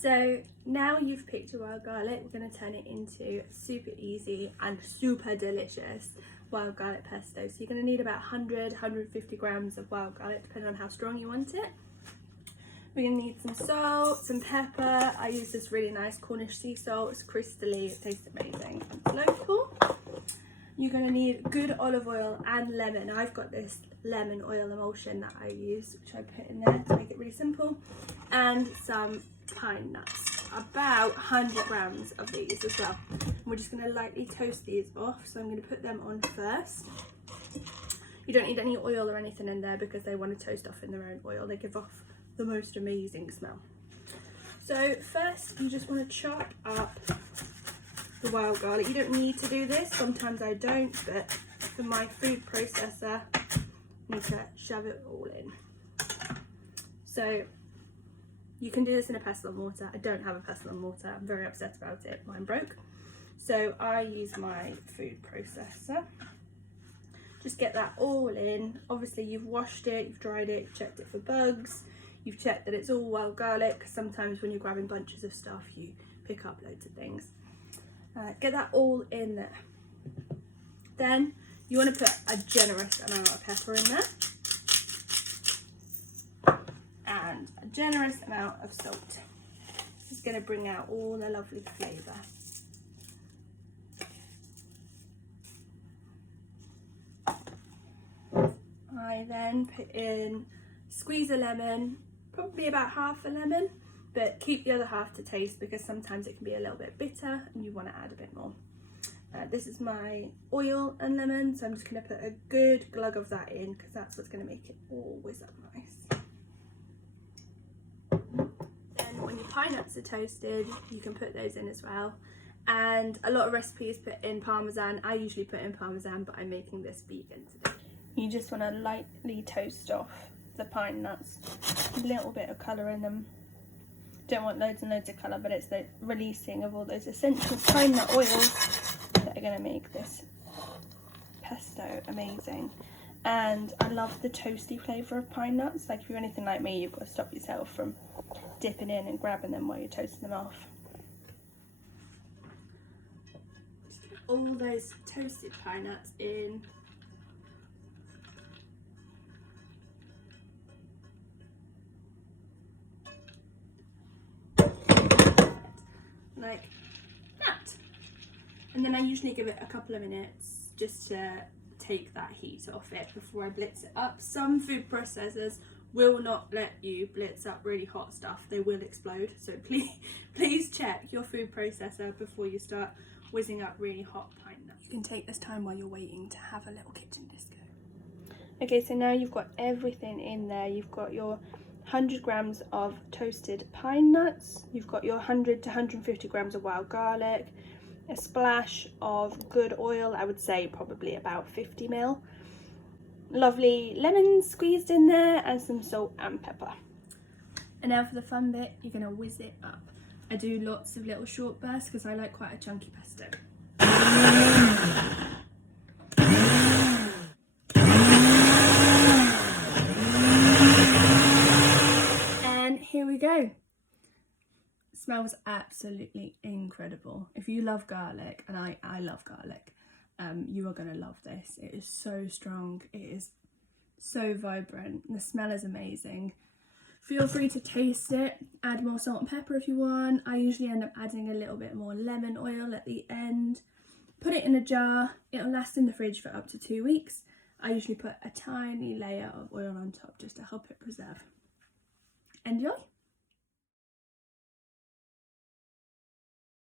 So now you've picked your wild garlic, we're going to turn it into super easy and super delicious wild garlic pesto. So you're going to need about 150 grams of wild garlic, depending on how strong you want it. We're going to need some salt, some pepper. I use this really nice Cornish sea salt. It's crystally, it tastes amazing. It's local. You're going to need good olive oil and lemon. I've got this lemon oil emulsion that I use, which I put in there to make it really simple. And some pine nuts, about 100 grams of these as well. And we're just going to lightly toast these off. So I'm going to put them on first. You don't need any oil or anything in there because they want to toast off in their own oil. They give off the most amazing smell. So first you just want to chop up the wild garlic. You don't need to do this, sometimes I don't, but for my food processor I need to shove it all in. So you can do this in a pestle and mortar. I don't have a pestle and mortar, I'm very upset about it, mine broke. So I use my food processor. Just get that all in. Obviously you've washed it, you've dried it, you've checked it for bugs, you've checked that it's all wild garlic, because sometimes when you're grabbing bunches of stuff you pick up loads of things. Get that all in there. Then you want to put a generous amount of pepper in there and a generous amount of salt. This is going to bring out all the lovely flavour. I then put in, squeeze a lemon, probably about half a lemon, but keep the other half to taste because sometimes it can be a little bit bitter and you want to add a bit more. This is my oil and lemon, so I'm just going to put a good glug of that in because that's what's going to make it all whiz up nice. Then when your pine nuts are toasted, you can put those in as well. And a lot of recipes put in parmesan. I usually put in parmesan, but I'm making this vegan today. You just want to lightly toast off the pine nuts, a little bit of colour in them. Don't want loads and loads of colour, but it's the releasing of all those essential pine nut oils that are going to make this pesto amazing. And I love the toasty flavour of pine nuts. Like if you're anything like me, you've got to stop yourself from dipping in and grabbing them while you're toasting them off. Just get all those toasted pine nuts in. Like that. And then I usually give it a couple of minutes just to take that heat off it before I blitz it up. Some food processors will not let you blitz up really hot stuff. They will explode. So please check your food processor before you start whizzing up really hot pine nuts. You can take this time while you're waiting to have a little kitchen disco. Okay, so now you've got everything in there. You've got your 100 grams of toasted pine nuts, you've got your 100 to 150 grams of wild garlic, a splash of good oil, I would say probably about 50 ml, lovely lemon squeezed in there, and some salt and pepper. And now for the fun bit, you're going to whiz it up. I do lots of little short bursts because I like quite a chunky pesto. Here we go. It smells absolutely incredible. If you love garlic, and I love garlic, you are going to love this. It is so strong, it is so vibrant, the smell is amazing. Feel free to taste it, add more salt and pepper if you want. I usually end up adding a little bit more lemon oil at the end. Put it in a jar, it'll last in the fridge for up to 2 weeks. I usually put a tiny layer of oil on top just to help it preserve. Enjoy!